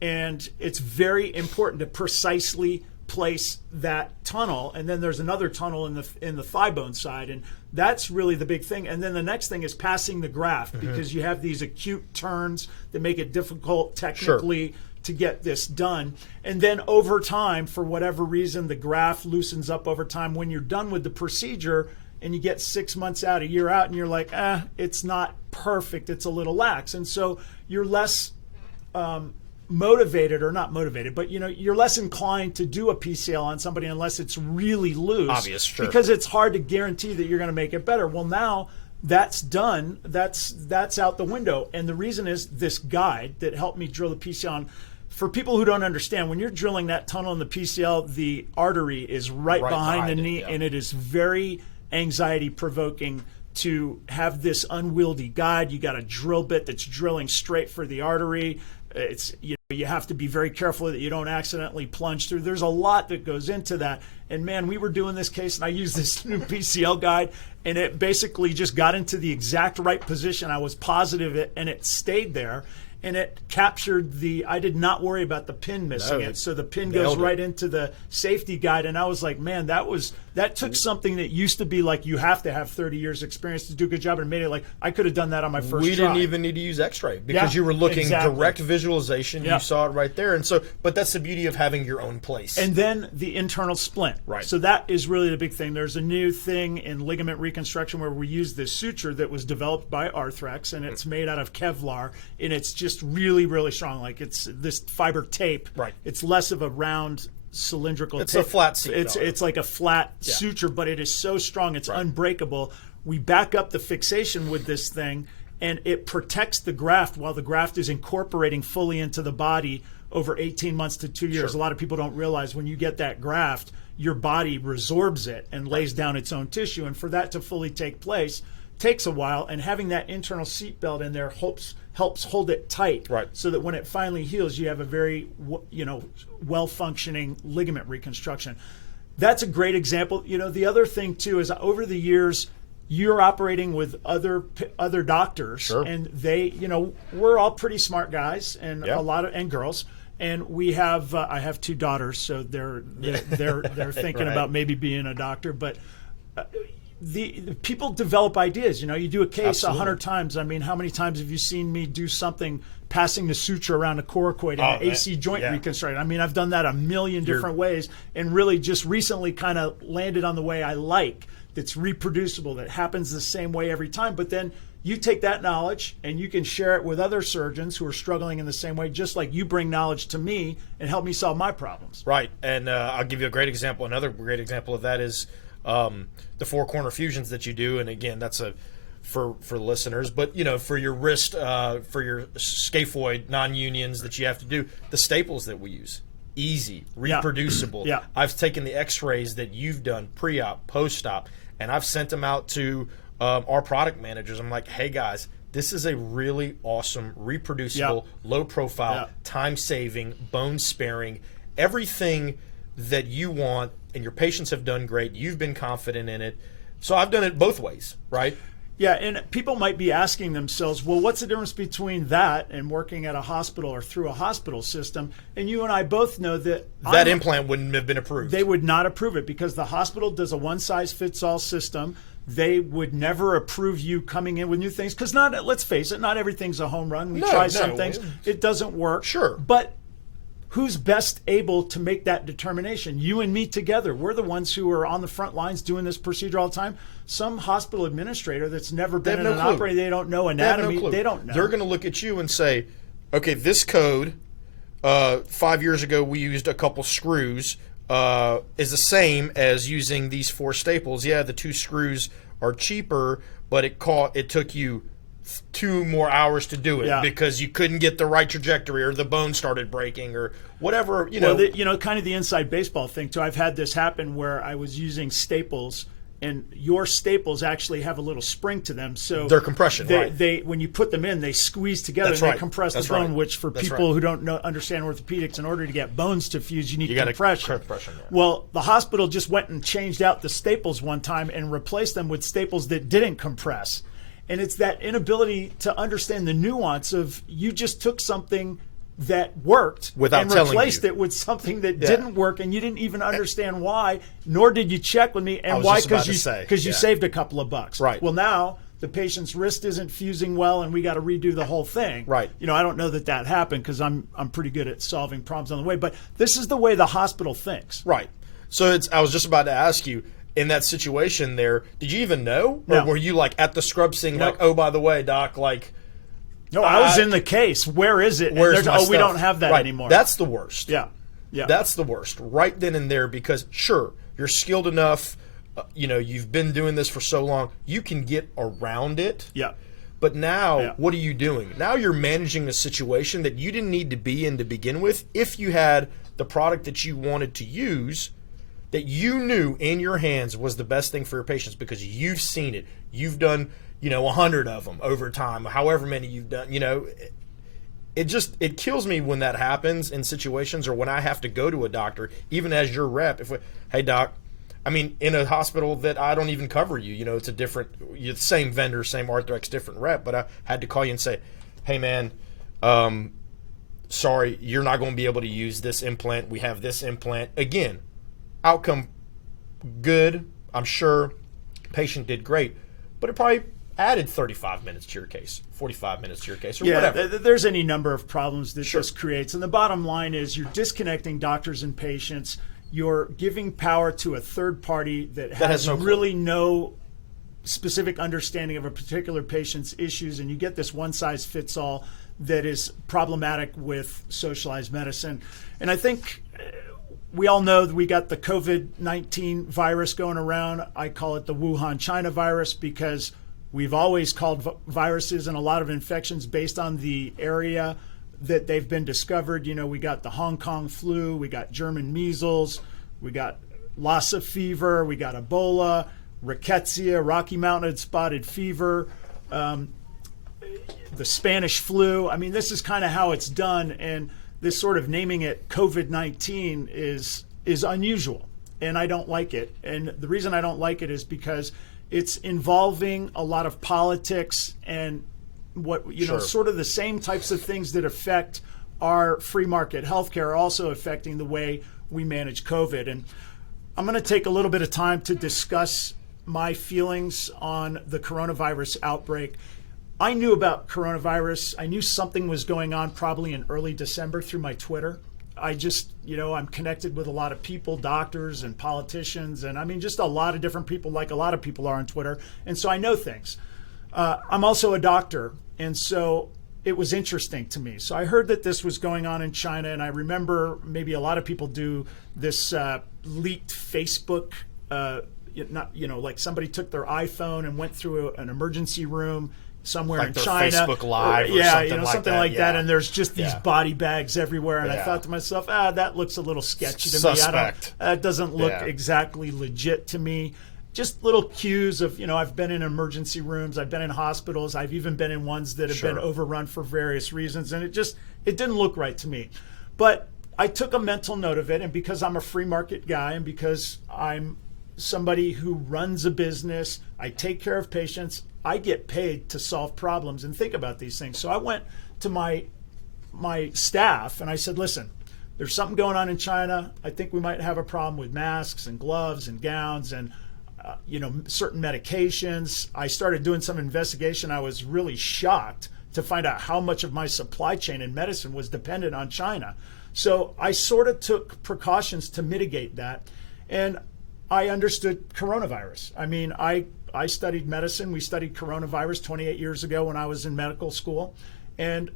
And it's very important to precisely place that tunnel. And then there's another tunnel in the thigh bone side. And that's really the big thing. And then the next thing is passing the graft, because you have these acute turns that make it difficult technically to get this done. And then over time, for whatever reason, the graft loosens up over time. When you're done with the procedure and you get 6 months out, a year out, and you're like, it's not perfect, it's a little lax. And so you're less motivated, or not motivated, but you're less inclined to do a PCL on somebody unless it's really loose. Obvious, sure. Because it's hard to guarantee that you're going to make it better. Well, now that's done. That's out the window. And the reason is this guide that helped me drill the PCL on. For people who don't understand, when you're drilling that tunnel in the PCL, the artery is right behind the knee, and it is very anxiety provoking to have this unwieldy guide. You got a drill bit that's drilling straight for the artery. It's you have to be very careful that you don't accidentally plunge through. There's a lot that goes into that. And man, we were doing this case, and I used this new PCL guide, and it basically just got into the exact right position. I was positive it, and it stayed there. And it captured I did not worry about the pin missing it. So the pin goes right into the safety guide. And I was like, man, that took something that used to be like, you have to have 30 years experience to do a good job, and made it like, I could have done that on my first try. We didn't even need to use x-ray because you were looking direct visualization. You saw it right there. And so, but that's the beauty of having your own place. And then the internal splint. Right. So that is really the big thing. There's a new thing in ligament reconstruction where we use this suture that was developed by Arthrex, and it's made out of Kevlar, and it's just really, really strong. Like, it's this fiber tape. Right. It's less of a round cylindrical tape. It's a flat seat. It's like a flat suture, but it is so strong, it's unbreakable. We back up the fixation with this thing, and it protects the graft while the graft is incorporating fully into the body over 18 months to 2 years. A lot of people don't realize when you get that graft, your body resorbs it and lays down its own tissue. And for that to fully take place takes a while. And having that internal seat belt in there helps hold it tight, so that when it finally heals, you have a very well-functioning ligament reconstruction. That's a great example. The other thing too is over the years, you're operating with other doctors, and they, we're all pretty smart guys, and a lot of girls. And we have I have 2 daughters, so they're thinking about maybe being a doctor, but. The people develop ideas. You do a case 100 times. I mean, how many times have you seen me do something passing the suture around a coracoid and an AC joint reconstruction? I mean, I've done that a million different ways, and really just recently kind of landed on the way I like, that's reproducible, that happens the same way every time. But then you take that knowledge and you can share it with other surgeons who are struggling in the same way, just like you bring knowledge to me and help me solve my problems. Right. And I'll give you a great example. Another great example of that is the 4-corner fusions that you do. And again, that's for listeners, but for your wrist, for your scaphoid non-unions that you have to do, the staples that we use, easy, reproducible. I've taken the x-rays that you've done pre-op, post-op, and I've sent them out to our product managers. I'm like, hey guys, this is a really awesome, reproducible, low profile, time saving, bone sparing, everything that you want, and your patients have done great. You've been confident in it. So I've done it both ways, right? Yeah, and people might be asking themselves, well, what's the difference between that and working at a hospital or through a hospital system? And you and I both know that that implant wouldn't have been approved. They would not approve it because the hospital does a one-size-fits-all system. They would never approve you coming in with new things because let's face it, not everything's a home run. We try some things. It doesn't work. Sure. But who's best able to make that determination? You and me together. We're the ones who are on the front lines doing this procedure all the time. Some hospital administrator that's never been in an operating, they don't know anatomy. They don't know. They're going to look at you and say, okay, this code, 5 years ago we used a couple screws, is the same as using these 4 staples. Yeah, the 2 screws are cheaper, but it took you 2 more hours to do it Yeah. because you couldn't get the right trajectory or the bone started breaking or whatever, Well, kind of the inside baseball thing too. I've had this happen where I was using staples, and your staples actually have a little spring to them, so They're compression, right. They when you put them in, they squeeze together That's and right. they compress That's the bone. right. Which for That's people right. who don't understand orthopedics, in order to get bones to fuse, you need gotta compression. compression, yeah. Well, the hospital just went and changed out the staples one time and replaced them with staples that didn't compress. And it's that inability to understand the nuance of you just took something that worked Without and telling replaced you. it with something that Yeah. didn't work, and you didn't even understand why, nor did you check with me. And was why? just about Because to say, you yeah. saved a couple of bucks. Right. Well, now the patient's wrist isn't fusing well, and we got to redo the whole thing. Right. I don't know that happened because I'm pretty good at solving problems on the way. But this is the way the hospital thinks. Right. So I was just about to ask you, in that situation there, did you even know? Or No. were you like at the scrub scene, Nope. like, oh, by the way, doc, like, No, I was in the case. Where is it? And where's my we stuff? don't have that Right. anymore. That's the worst. yeah. Yeah. That's the worst right then and there, because sure, you're skilled enough, you've been doing this for so long, you can get around it. yeah. But now, Yeah. what are you doing? Now you're managing a situation that you didn't need to be in to begin with. If you had the product that you wanted to use, that you knew in your hands was the best thing for your patients because you've seen it. You've done, 100 of them over time, however many you've done, it kills me when that happens in situations, or when I have to go to a doctor, even as your rep, hey doc, in a hospital that I don't even cover you, it's a different, same vendor, same Arthrex, different rep, but I had to call you and say, hey man, sorry, you're not going to be able to use this implant. We have this implant. Again, outcome good, I'm sure. Patient did great, but it probably added 35 minutes to your case, 45 minutes to your case, or whatever. There's any number of problems that Sure. this creates. And the bottom line is you're disconnecting doctors and patients. You're giving power to a third party that has no clue. really no specific understanding of a particular patient's issues, and you get this one-size-fits-all that is problematic with socialized medicine. And I think we all know that we got the COVID-19 virus going around. I call it the Wuhan, China virus, because we've always called viruses and a lot of infections based on the area that they've been discovered. We got the Hong Kong flu, we got German measles, we got Lassa fever, we got Ebola, rickettsia, Rocky Mountain spotted fever, the Spanish flu. This is kind of how it's done, and this sort of naming it COVID-19 is unusual, and I don't like it. And the reason I don't like it is because it's involving a lot of politics and Sure. sort of the same types of things that affect our free market healthcare are also affecting the way we manage COVID. And I'm going to take a little bit of time to discuss my feelings on the coronavirus outbreak. I knew about coronavirus. I knew something was going on probably in early December through my Twitter. I just, I'm connected with a lot of people, doctors and politicians, and just a lot of different people, like a lot of people are on Twitter. And so I know things. I'm also a doctor, and so it was interesting to me. So I heard that this was going on in China, and I remember maybe a lot of people do this leaked Facebook, like somebody took their iPhone and went through an emergency room somewhere Like in their China. Facebook Live or yeah, something like something that, like that. yeah. And there's just these Yeah. body bags everywhere. And I Yeah. thought to myself, that looks a little sketchy to Suspect. me. That doesn't look Yeah. exactly legit to me. Just little cues of, I've been in emergency rooms, I've been in hospitals, I've even been in ones that have been Sure. overrun for various reasons, and it didn't look right to me. But I took a mental note of it, and because I'm a free market guy, and because I'm somebody who runs a business, I take care of patients, I get paid to solve problems and think about these things. So I went to my staff and I said, listen, there's something going on in China. I think we might have a problem with masks and gloves and gowns and certain medications. I started doing some investigation. I was really shocked to find out how much of my supply chain in medicine was dependent on China. So I sort of took precautions to mitigate that. And I understood coronavirus. I studied medicine. We studied coronavirus 28 years ago when I was in medical school. And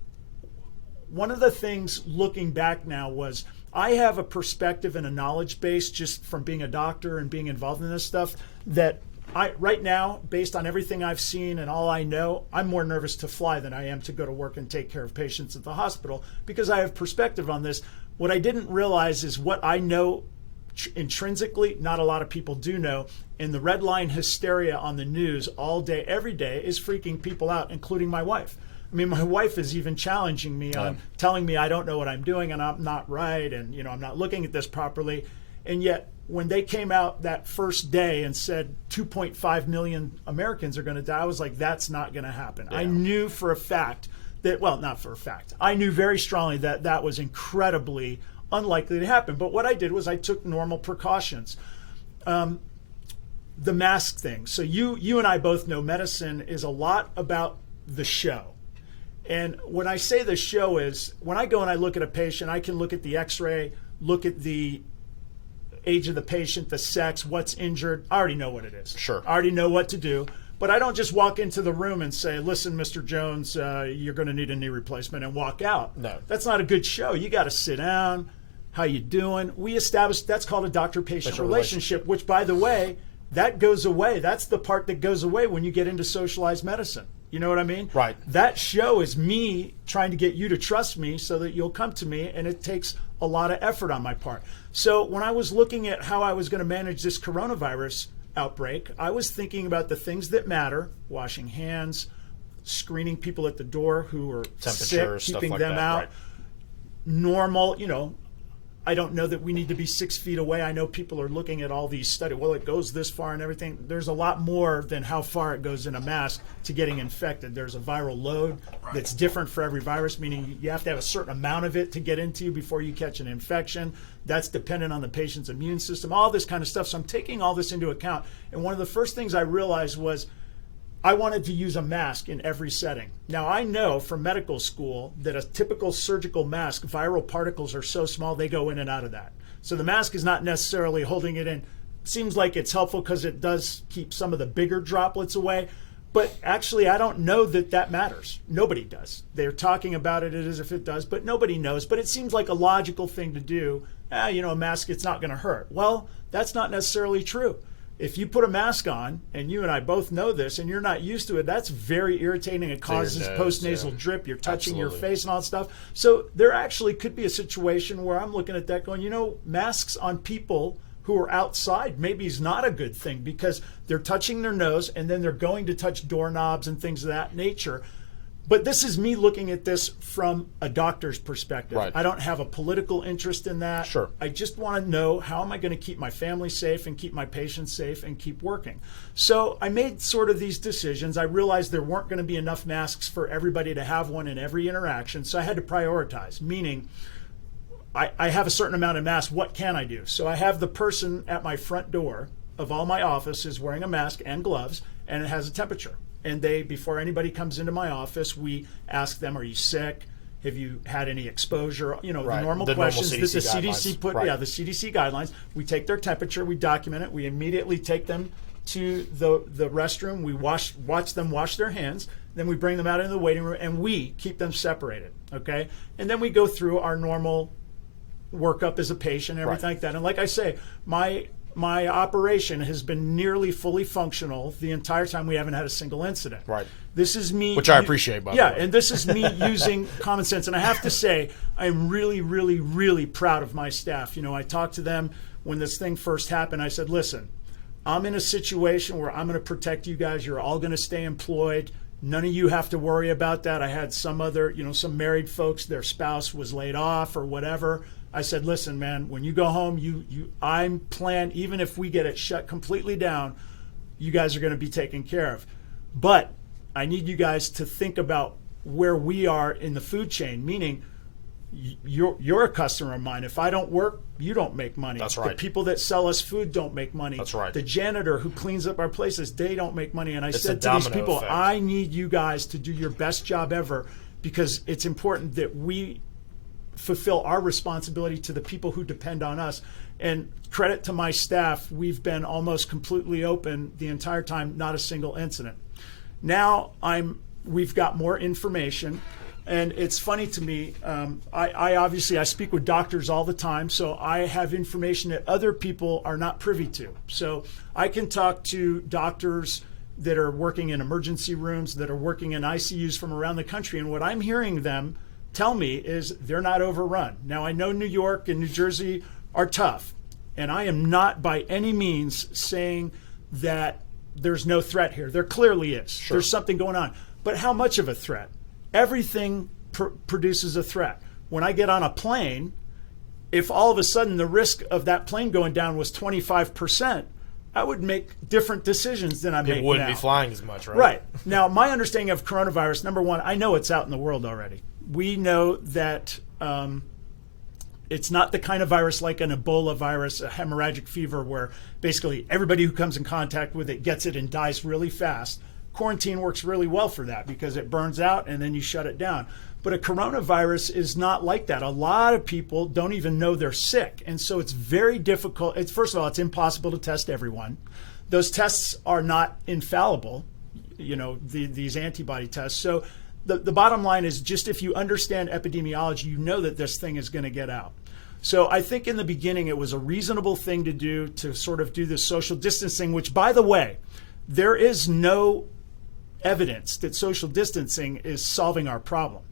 one of the things looking back now was I have a perspective and a knowledge base just from being a doctor and being involved in this stuff that right now, based on everything I've seen and all I know, I'm more nervous to fly than I am to go to work and take care of patients at the hospital because I have perspective on this. What I didn't realize is what I know intrinsically, not a lot of people do know, and the red line hysteria on the news all day, every day is freaking people out, including my wife. I mean, my wife is even challenging me on telling me I don't know what I'm doing and I'm not right and, I'm not looking at this properly. And yet, when they came out that first day and said 2.5 million Americans are going to die, I was like, that's not going to happen. Yeah. I knew for a fact that, well, not for a fact, I knew very strongly that that was incredibly unlikely to happen. But what I did was I took normal precautions. The mask thing. So you and I both know medicine is a lot about the show. And when I say the show is, when I go and I look at a patient, I can look at the x-ray, look at the age of the patient, the sex, what's injured. I already know what it is. Sure. I already know what to do. But I don't just walk into the room and say, listen, Mr. Jones, you're going to need a knee replacement and walk out. No. That's not a good show. You got to sit down. How you doing? We established, that's called a doctor-patient relationship, which, by the way, that goes away. That's the part that goes away when you get into socialized medicine. You know what I mean? Right. That show is me trying to get you to trust me so that you'll come to me, and it takes a lot of effort on my part. So when I was looking at how I was going to manage this coronavirus outbreak, I was thinking about the things that matter: washing hands, screening people at the door who are sick, keeping like them that. out. Right. Normal, I don't know that we need to be 6 feet away. I know people are looking at all these studies. Well, it goes this far and everything. There's a lot more than how far it goes in a mask to getting infected. There's a viral load that's different for every virus, meaning you have to have a certain amount of it to get into you before you catch an infection. That's dependent on the patient's immune system, all this kind of stuff. So I'm taking all this into account. And one of the first things I realized was I wanted to use a mask in every setting. Now, I know from medical school that a typical surgical mask, viral particles are so small, they go in and out of that. So the mask is not necessarily holding it in. It seems like it's helpful because it does keep some of the bigger droplets away. But actually, I don't know that that matters. Nobody does. They're talking about it as if it does, but nobody knows. But it seems like a logical thing to do. A mask, it's not going to hurt. Well, that's not necessarily true. If you put a mask on, and you and I both know this, and you're not used to it, that's very irritating. It causes post-nasal drip. You're touching your face and all that stuff. So there actually could be a situation where I'm looking at that going, masks on people who are outside maybe is not a good thing because they're touching their nose and then they're going to touch doorknobs and things of that nature. But this is me looking at this from a doctor's perspective. Right. I don't have a political interest in that. Sure. I just want to know, how am I going to keep my family safe and keep my patients safe and keep working? So I made sort of these decisions. I realized there weren't going to be enough masks for everybody to have one in every interaction. So I had to prioritize, meaning I have a certain amount of masks. What can I do? So I have the person at my front door of all my offices wearing a mask and gloves, and it has a temperature. And before anybody comes into my office, we ask them, are you sick? Have you had any exposure? The normal questions that the CDC put, the CDC guidelines. We take their temperature, we document it, we immediately take them to the restroom, we watch them wash their hands, then we bring them out into the waiting room, and we keep them separated, okay? And then we go through our normal workup as a patient, everything like that. And like I say, my operation has been nearly fully functional the entire time. We haven't had a single incident. Right. This is me. Which I appreciate, by the way. Yeah, and this is me using common sense. And I have to say, I'm really, really, really proud of my staff. I talked to them when this thing first happened. I said, listen, I'm in a situation where I'm going to protect you guys. You're all going to stay employed. None of you have to worry about that. I had some other, some married folks, their spouse was laid off or whatever. I said, listen, man, when you go home, I'm planned, even if we get it shut completely down, you guys are going to be taken care of. But I need you guys to think about where we are in the food chain, meaning you're a customer of mine. If I don't work, you don't make money. That's right. The people that sell us food don't make money. That's right. The janitor who cleans up our places, they don't make money. And I It's said a to these domino people, effect. I need you guys to do your best job ever, because it's important that we fulfill our responsibility to the people who depend on us. And credit to my staff, we've been almost completely open the entire time, not a single incident. Now we've got more information, And it's funny to me. I obviously speak with doctors all the time, so I have information that other people are not privy to. So I can talk to doctors that are working in emergency rooms, that are working in ICUs from around the country, and what I'm hearing them tell me is they're not overrun. Now, I know New York and New Jersey are tough, and I am not by any means saying that there's no threat here. There clearly is. Sure. There's something going on. But how much of a threat? Everything produces a threat. When I get on a plane, if all of a sudden the risk of that plane going down was 25%, I would make different decisions than I make now. People wouldn't be flying as much, right? Right. Now, my understanding of coronavirus, number one, I know it's out in the world already. We know that it's not the kind of virus like an Ebola virus, a hemorrhagic fever, where basically everybody who comes in contact with it gets it and dies really fast. Quarantine works really well for that because it burns out and then you shut it down. But a coronavirus is not like that. A lot of people don't even know they're sick. And so it's very difficult. First of all, it's impossible to test everyone. Those tests are not infallible, these antibody tests. So the bottom line is, just if you understand epidemiology, you know that this thing is going to get out. So I think in the beginning it was a reasonable thing to do, to sort of do this social distancing, which, by the way, there is no evidence that social distancing is solving our problem.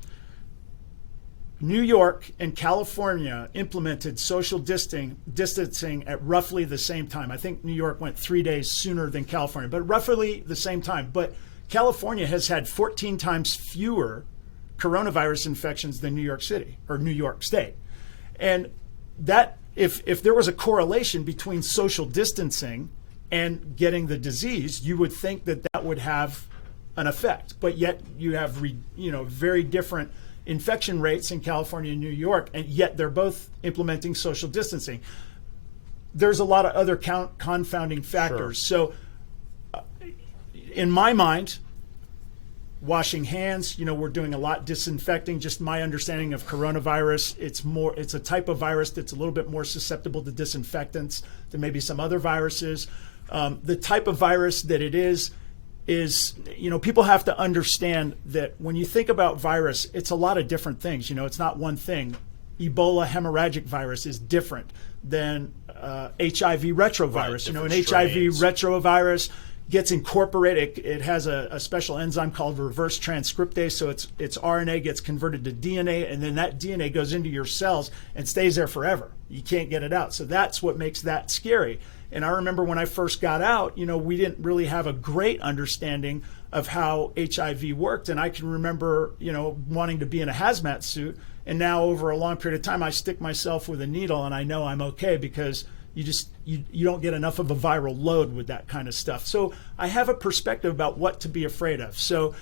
New York and California implemented social distancing at roughly the same time. I think New York went 3 days sooner than California, but roughly the same time. But California has had 14 times fewer coronavirus infections than New York City or New York State. And that, if there was a correlation between social distancing and getting the disease, you would think that that would have an effect. But yet you have very different infection rates in California and New York, and yet they're both implementing social distancing. There's a lot of other confounding factors. Sure. So in my mind, washing hands, we're doing a lot disinfecting. Just my understanding of coronavirus, it's a type of virus that's a little bit more susceptible to disinfectants than maybe some other viruses. The type of virus that it is, people have to understand that when you think about virus, it's a lot of different things. It's not one thing. Ebola hemorrhagic virus is different than HIV retrovirus. An HIV retrovirus gets incorporated. It has a special enzyme called reverse transcriptase. So its RNA gets converted to DNA, and then that DNA goes into your cells and stays there forever. You can't get it out. So that's what makes that scary. And I remember when I first got out, we didn't really have a great understanding of how HIV worked. And I can remember, wanting to be in a hazmat suit. And now over a long period of time, I stick myself with a needle and I know I'm okay, because you don't get enough of a viral load with that kind of stuff. So I have a perspective about what to be afraid of. So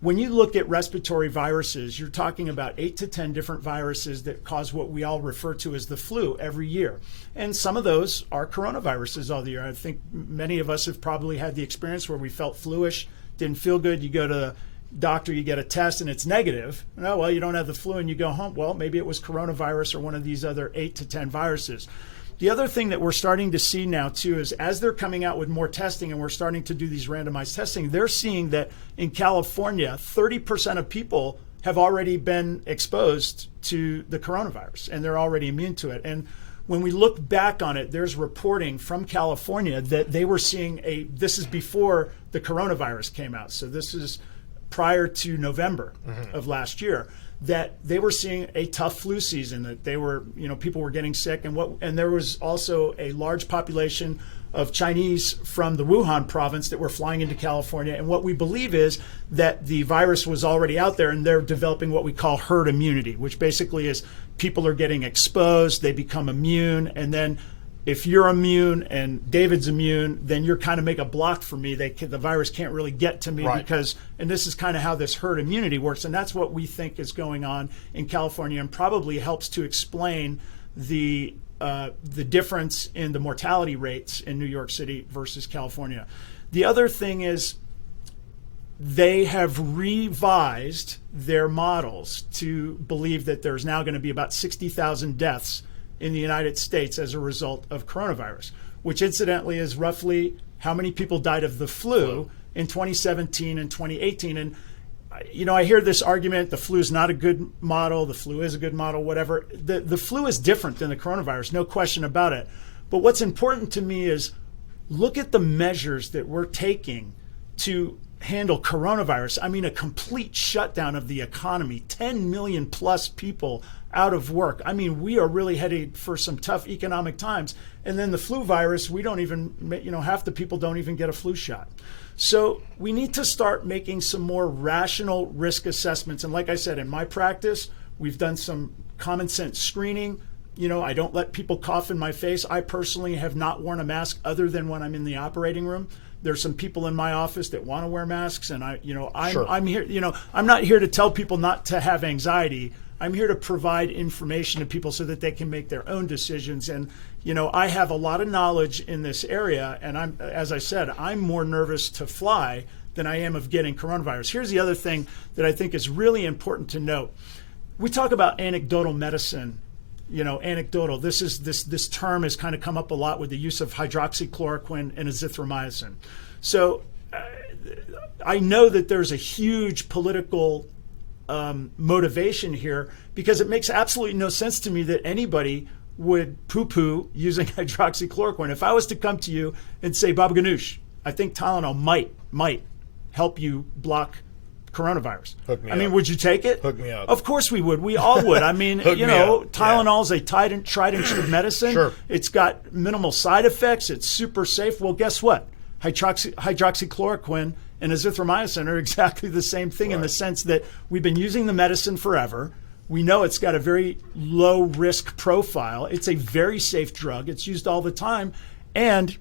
when you look at respiratory viruses, you're talking about 8 to 10 different viruses that cause what we all refer to as the flu every year. And some of those are coronaviruses all the year. I think many of us have probably had the experience where we felt fluish, didn't feel good. You go to the doctor, you get a test, and it's negative. Oh, well, you don't have the flu, and you go home. Well, maybe it was coronavirus or one of these other 8 to 10 viruses. The other thing that we're starting to see now, too, is as they're coming out with more testing and we're starting to do these randomized testing, they're seeing that in California, 30% of people have already been exposed to the coronavirus, and they're already immune to it. And when we look back on it, there's reporting from California that they were seeing this is before the coronavirus came out. So this is prior to November of last year, that they were seeing a tough flu season, that they were, people were getting sick, and there was also a large population of Chinese from the Wuhan province that were flying into California. And what we believe is that the virus was already out there, and they're developing what we call herd immunity, which basically is people are getting exposed, they become immune, and then if you're immune and David's immune, then you're kind of make a block for me. The virus can't really get to me, because, and this is kind of how this herd immunity works. And that's what we think is going on in California, and probably helps to explain the difference in the mortality rates in New York City versus California. The other thing is they have revised their models to believe that there's now going to be about 60,000 deaths in the United States as a result of coronavirus, which incidentally is roughly how many people died of the flu in 2017 and 2018. And I hear this argument, the flu is not a good model, the flu is a good model, whatever. The flu is different than the coronavirus, no question about it. But what's important to me is look at the measures that we're taking to handle coronavirus. I mean, a complete shutdown of the economy, 10 million plus people out of work. I mean, we are really headed for some tough economic times. And then the flu virus, we don't even, half the people don't even get a flu shot. So we need to start making some more rational risk assessments. And like I said, in my practice, we've done some common sense screening. I don't let people cough in my face. I personally have not worn a mask other than when I'm in the operating room. There's some people in my office that want to wear masks, and I'm here. I'm not here to tell people not to have anxiety. I'm here to provide information to people so that they can make their own decisions. And I have a lot of knowledge in this area, and as I said, I'm more nervous to fly than I am of getting coronavirus. Here's the other thing that I think is really important to note. We talk about anecdotal medicine. Anecdotal. This term has kind of come up a lot with the use of hydroxychloroquine and azithromycin. So I know that there's a huge political motivation here, because it makes absolutely no sense to me that anybody would poo-poo using hydroxychloroquine. If I was to come to you and say, Baba Ganoush, I think Tylenol might help you block coronavirus. Hook me I mean, up. would you take it? Hook me up. Of course we would. We all would. I mean, Tylenol is a tried and true medicine. Sure. It's got minimal side effects. It's super safe. Well, guess what? Hydroxychloroquine and azithromycin are exactly the same thing in the sense that we've been using the medicine forever. We know it's got a very low risk profile. It's a very safe drug. It's used all the time. And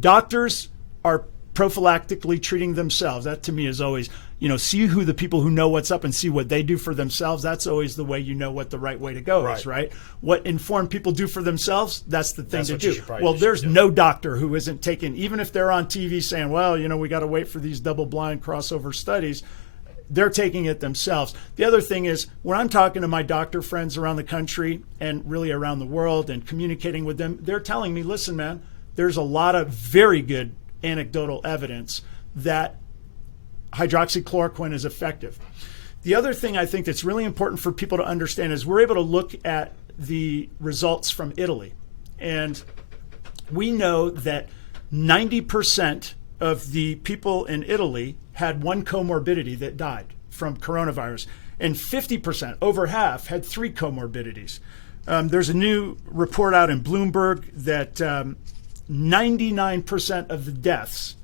doctors are prophylactically treating themselves. That to me is always, see who the people who know what's up and see what they do for themselves. That's always the way you know what the right way to go is, right? What informed people do for themselves, that's the thing to do. Well, there's no doctor who isn't taking, even if they're on TV saying, well, we got to wait for these double-blind crossover studies, they're taking it themselves. The other thing is, when I'm talking to my doctor friends around the country and really around the world and communicating with them, they're telling me, listen, man, there's a lot of very good anecdotal evidence that hydroxychloroquine is effective. The other thing I think that's really important for people to understand is we're able to look at the results from Italy. And we know that 90% of the people in Italy had one comorbidity that died from coronavirus. And 50%, over half, had three comorbidities. There's a new report out in Bloomberg that 99% of the deaths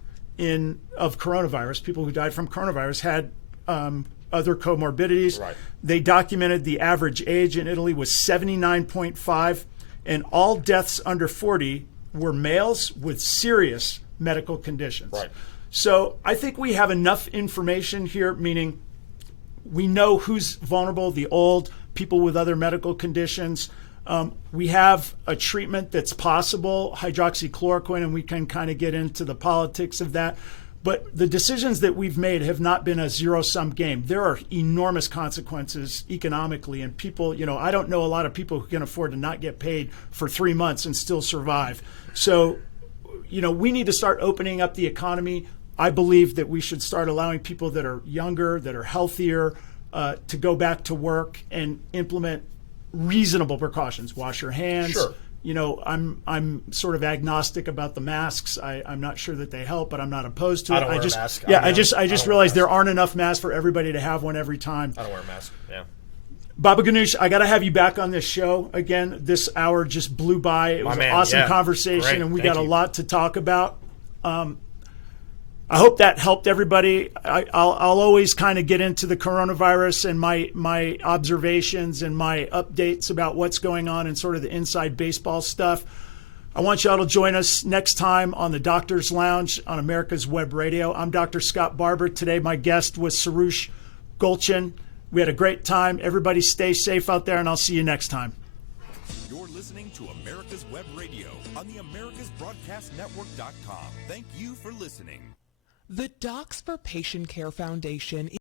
of coronavirus, people who died from coronavirus, had other comorbidities. Right. They documented the average age in Italy was 79.5, and all deaths under 40 were males with serious medical conditions. Right. So I think we have enough information here, meaning we know who's vulnerable, the old, people with other medical conditions. We have a treatment that's possible, hydroxychloroquine, and we can kind of get into the politics of that. But the decisions that we've made have not been a zero-sum game. There are enormous consequences economically, and people, I don't know a lot of people who can afford to not get paid for 3 months and still survive. So, we need to start opening up the economy. I believe that we should start allowing people that are younger, that are healthier, to go back to work and implement reasonable precautions. Wash your hands. Sure. I'm sort of agnostic about the masks. I'm not sure that they help, but I'm not opposed to it. I don't wear a mask. Yeah, I just realized there aren't enough masks for everybody to have one every time. I don't wear a mask. Yeah. Baba Ganoush, I got to have you back on this show again. This hour just blew by. It was an awesome conversation, great. and we Thank got a you. lot to talk about. I hope that helped everybody. I'll always kind of get into the coronavirus and my observations and my updates about what's going on and sort of the inside baseball stuff. I want y'all to join us next time on the Doctor's Lounge on America's Web Radio. I'm Dr. Scott Barbour. Today my guest was Sorosh Golchin. We had a great time. Everybody stay safe out there, and I'll see you next time. You're listening to America's Web Radio on the AmericasBroadcastNetwork.com. Thank you for listening. The Docs for Patient Care Foundation